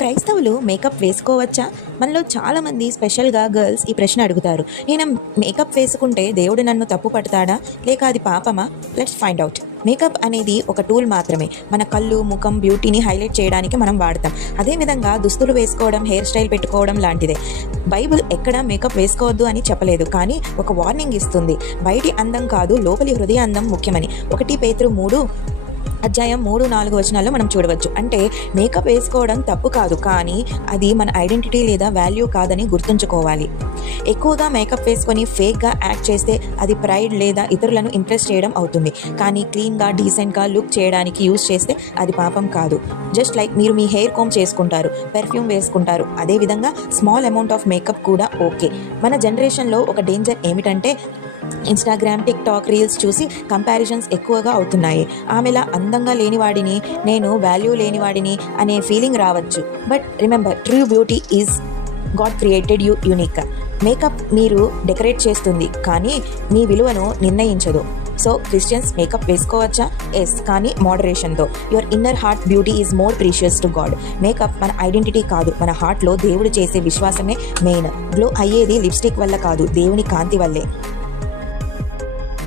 క్రైస్తవులు మేకప్ వేసుకోవచ్చా? మనలో చాలామంది స్పెషల్గా గర్ల్స్ ఈ ప్రశ్న అడుగుతారు. నేను మేకప్ వేసుకుంటే దేవుడు నన్ను తప్పు పడతాడా, లేక అది పాపమా? Let's find out. మేకప్ అనేది ఒక టూల్ మాత్రమే. మన కళ్ళు, ముఖం, బ్యూటీని హైలైట్ చేయడానికి మనం వాడతాం. అదేవిధంగా దుస్తులు వేసుకోవడం, హెయిర్ స్టైల్ పెట్టుకోవడం లాంటిదే. బైబిల్ ఎక్కడా మేకప్ వేసుకోవద్దు అని చెప్పలేదు, కానీ ఒక వార్నింగ్ ఇస్తుంది. బయటి అందం కాదు, లోపలి హృదయ అందం ముఖ్యమని. 1 పేతురు 3:4 మనం చూడవచ్చు. అంటే మేకప్ వేసుకోవడం తప్పు కాదు, కానీ అది మన ఐడెంటిటీ లేదా వాల్యూ కాదని గుర్తుంచుకోవాలి. ఎక్కువగా మేకప్ వేసుకొని ఫేక్గా యాక్ట్ చేస్తే అది ప్రైడ్ లేదా ఇతరులను ఇంప్రెస్ చేయడం అవుతుంది. కానీ క్లీన్గా, డీసెంట్గా లుక్ చేయడానికి యూజ్ చేస్తే అది పాపం కాదు. జస్ట్ లైక్ మీరు మీ హెయిర్ కోమ్ చేసుకుంటారు, పెర్ఫ్యూమ్ వేసుకుంటారు, అదేవిధంగా స్మాల్ అమౌంట్ ఆఫ్ మేకప్ కూడా ఓకే. మన జనరేషన్లో ఒక డేంజర్ ఏమిటంటే ఇన్స్టాగ్రామ్, టిక్టాక్ రీల్స్ చూసి కంపారిజన్స్ ఎక్కువగా అవుతున్నాయి. ఆమెలా అందంగా లేనివాడిని, నేను వాల్యూ లేనివాడిని అనే ఫీలింగ్ రావచ్చు. But remember, true beauty is God created you unique. Makeup మీరు డెకరేట్ చేస్తుంది, కానీ మీ విలువను నిర్ణయించదు. సో క్రిస్టియన్స్ మేకప్ వేసుకోవచ్చా? ఎస్, కానీ మోడరేషన్తో. Your inner heart beauty is more precious to God. Makeup మన ఐడెంటిటీ కాదు, మన హార్ట్లో దేవుడు చేసే విశ్వాసమే మెయిన్. గ్లో అయ్యేది లిప్స్టిక్ వల్ల కాదు, దేవుని కాంతి వల్లే.